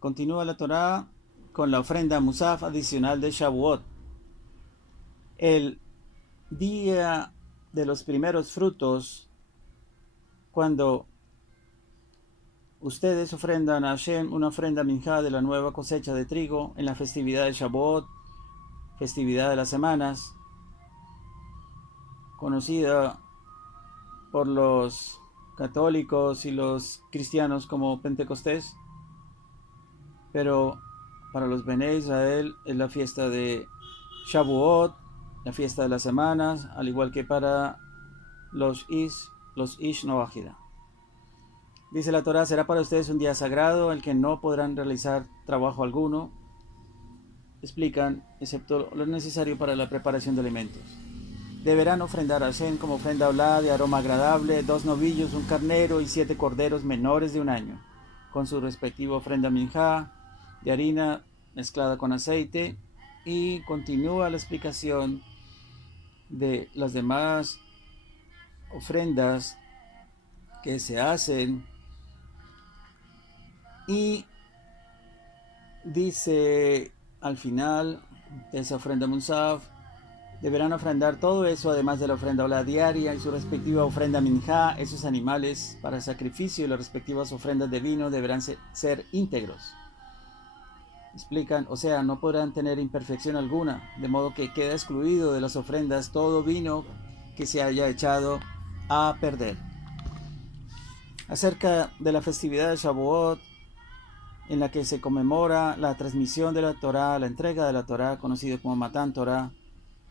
Continúa la Torá con la ofrenda Musaf adicional de Shavuot. El día de los primeros frutos, cuando ustedes ofrendan a Hashem una ofrenda minjá de la nueva cosecha de trigo en la festividad de Shavuot, festividad de las semanas, conocida por los católicos y los cristianos como Pentecostés, pero para los Bene Israel es la fiesta de Shavuot, la fiesta de las semanas, al igual que para los Ish Noahida. Dice la Torá, será para ustedes un día sagrado, el que no podrán realizar trabajo alguno, explican, excepto lo necesario para la preparación de alimentos. Deberán ofrendar a Hashem como ofrenda olá de aroma agradable, 2 novillos, un carnero y 7 corderos menores de un año, con su respectiva ofrenda minjá de harina mezclada con aceite, y continúa la explicación de las demás ofrendas que se hacen, y dice al final de esa ofrenda Musaf, deberán ofrendar todo eso además de la ofrenda olá diaria y su respectiva ofrenda minjá. Esos animales para sacrificio y las respectivas ofrendas de vino deberán ser íntegros. Explican, o sea, no podrán tener imperfección alguna, de modo que queda excluido de las ofrendas todo vino que se haya echado a perder. Acerca de la festividad de Shavuot, en la que se conmemora la transmisión de la Torá, la entrega de la Torá, conocido como Matán Torá,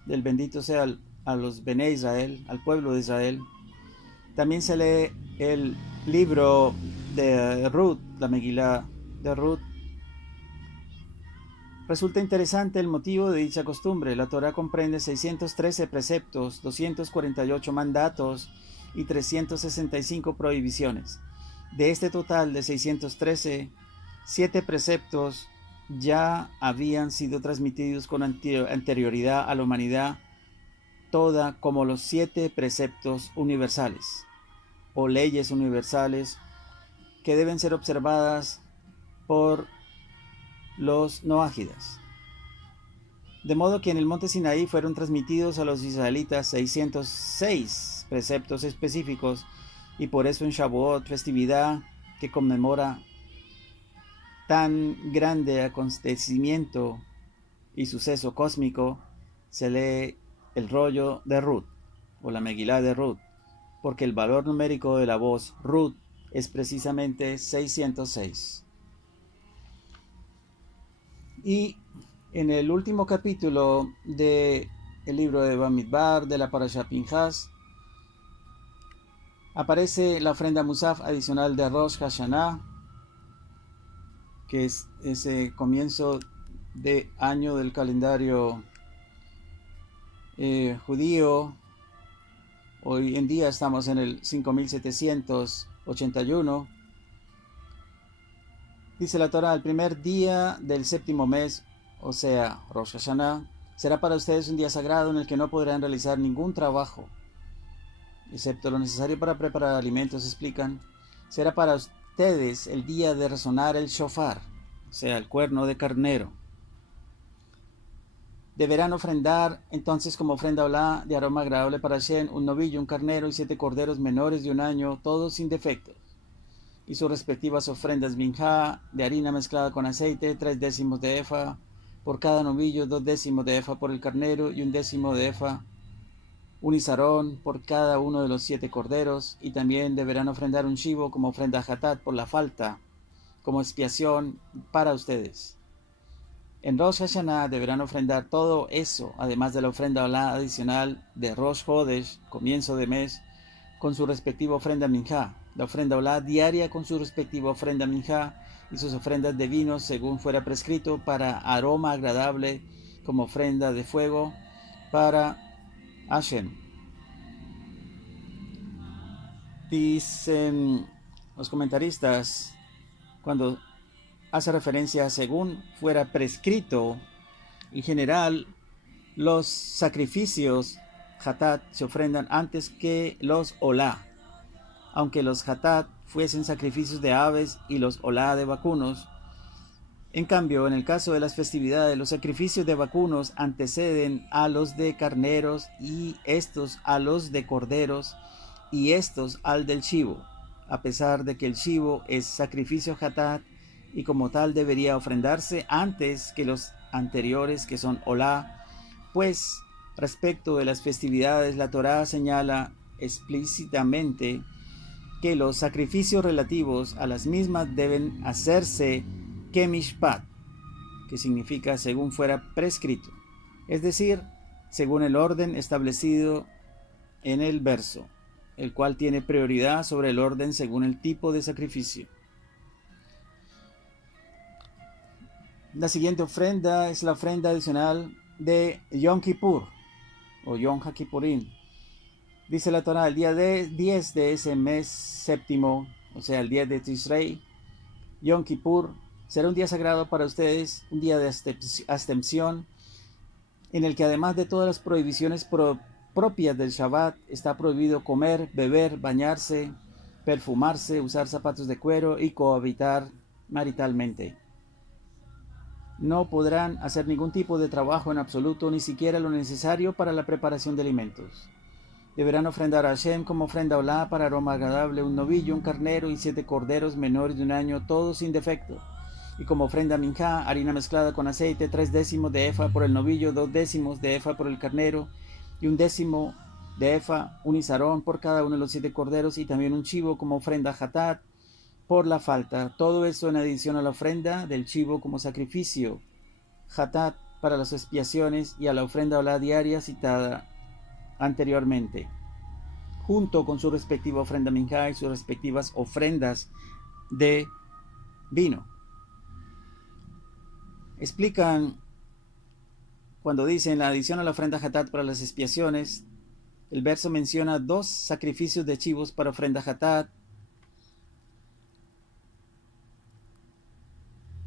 del bendito sea a los Bene Israel, al pueblo de Israel. También se lee el libro de Ruth, la Megilá de Ruth. Resulta interesante el motivo de dicha costumbre. La Torá comprende 613 preceptos, 248 mandatos y 365 prohibiciones. De este total de 613, 7 preceptos ya habían sido transmitidos con anterioridad a la humanidad toda, como los 7 preceptos universales o leyes universales que deben ser observadas por los noágidas. De modo que en el monte Sinaí fueron transmitidos a los israelitas 606 preceptos específicos, y por eso en Shavuot, festividad que conmemora tan grande acontecimiento y suceso cósmico, se lee el rollo de Ruth o la Megilá de Ruth, porque el valor numérico de la voz Ruth es precisamente 606. Y en el último capítulo del libro de Bamidbar, de la Parashat Pinjas, aparece la ofrenda Musaf adicional de Rosh Hashanah, que es ese comienzo de año del calendario judío. Hoy en día estamos en el 5781. Dice la Torá, el primer día del séptimo mes, o sea, Rosh Hashanah, será para ustedes un día sagrado en el que no podrán realizar ningún trabajo, excepto lo necesario para preparar alimentos, explican. Será para ustedes el día de resonar el shofar, o sea, el cuerno de carnero. Deberán ofrendar entonces como ofrenda olá de aroma agradable para Hashem un novillo, un carnero y 7 corderos menores de un año, todos sin defectos, y sus respectivas ofrendas minjá de harina mezclada con aceite, 3 décimos de efa por cada novillo, 2 décimos de efa por el carnero y 1 décimo de efa, un izarón por cada uno de los 7 corderos. Y también deberán ofrendar un chivo como ofrenda hatat por la falta, como expiación para ustedes. En Rosh Hashanah deberán ofrendar todo eso, además de la ofrenda olá adicional de Rosh Hodesh, comienzo de mes, con su respectiva ofrenda minjá, la ofrenda olá diaria con su respectiva ofrenda minjá y sus ofrendas de vino según fuera prescrito, para aroma agradable como ofrenda de fuego para Hashem. Dicen los comentaristas, cuando hace referencia a según fuera prescrito, en general los sacrificios hatat se ofrendan antes que los olá, aunque los hatat fuesen sacrificios de aves y los olá de vacunos, En cambio, en el caso de las festividades, los sacrificios de vacunos anteceden a los de carneros y estos a los de corderos y estos al del chivo, a pesar de que el chivo es sacrificio hatat y como tal debería ofrendarse antes que los anteriores que son olá, pues respecto de las festividades la Torá señala explícitamente que los sacrificios relativos a las mismas deben hacerse kemishpat, que significa según fuera prescrito, es decir, según el orden establecido en el verso, el cual tiene prioridad sobre el orden según el tipo de sacrificio. La siguiente ofrenda es la ofrenda adicional de Yom Kippur o Yom HaKippurim. Dice la Torá, el día 10 de ese mes séptimo, o sea, el día de Tishrei, Yom Kippur, será un día sagrado para ustedes, un día de abstención, en el que además de todas las prohibiciones propias del Shabbat, está prohibido comer, beber, bañarse, perfumarse, usar zapatos de cuero y cohabitar maritalmente. No podrán hacer ningún tipo de trabajo en absoluto, ni siquiera lo necesario para la preparación de alimentos. Deberán ofrendar a Hashem como ofrenda olá para aroma agradable un novillo, un carnero y 7 corderos menores de un año, todos sin defecto. Y como ofrenda minjá, harina mezclada con aceite, 3/10 de efa por el novillo, 2/10 de efa por el carnero, y 1/10 de efa, un isarón por cada uno de los 7 corderos, y también un chivo como ofrenda hatat por la falta. Todo eso en adición a la ofrenda del chivo como sacrificio hatat para las expiaciones y a la ofrenda olá diaria citada anteriormente, junto con su respectiva ofrenda minjá y sus respectivas ofrendas de vino. Explican cuando dicen la adición a la ofrenda hatat para las expiaciones, el verso menciona 2 sacrificios de chivos para ofrenda hatat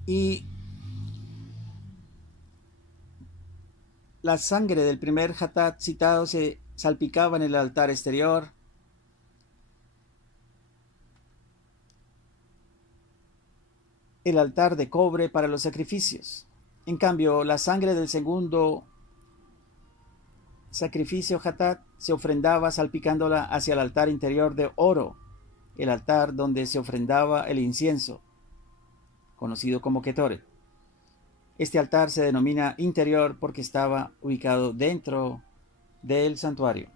y la sangre del primer hatat citado se salpicaba en el altar exterior. El altar de cobre para los sacrificios. En cambio, la sangre del segundo sacrificio hatat se ofrendaba salpicándola hacia el altar interior de oro, el altar donde se ofrendaba el incienso, conocido como Ketoret. Este altar se denomina interior porque estaba ubicado dentro del santuario.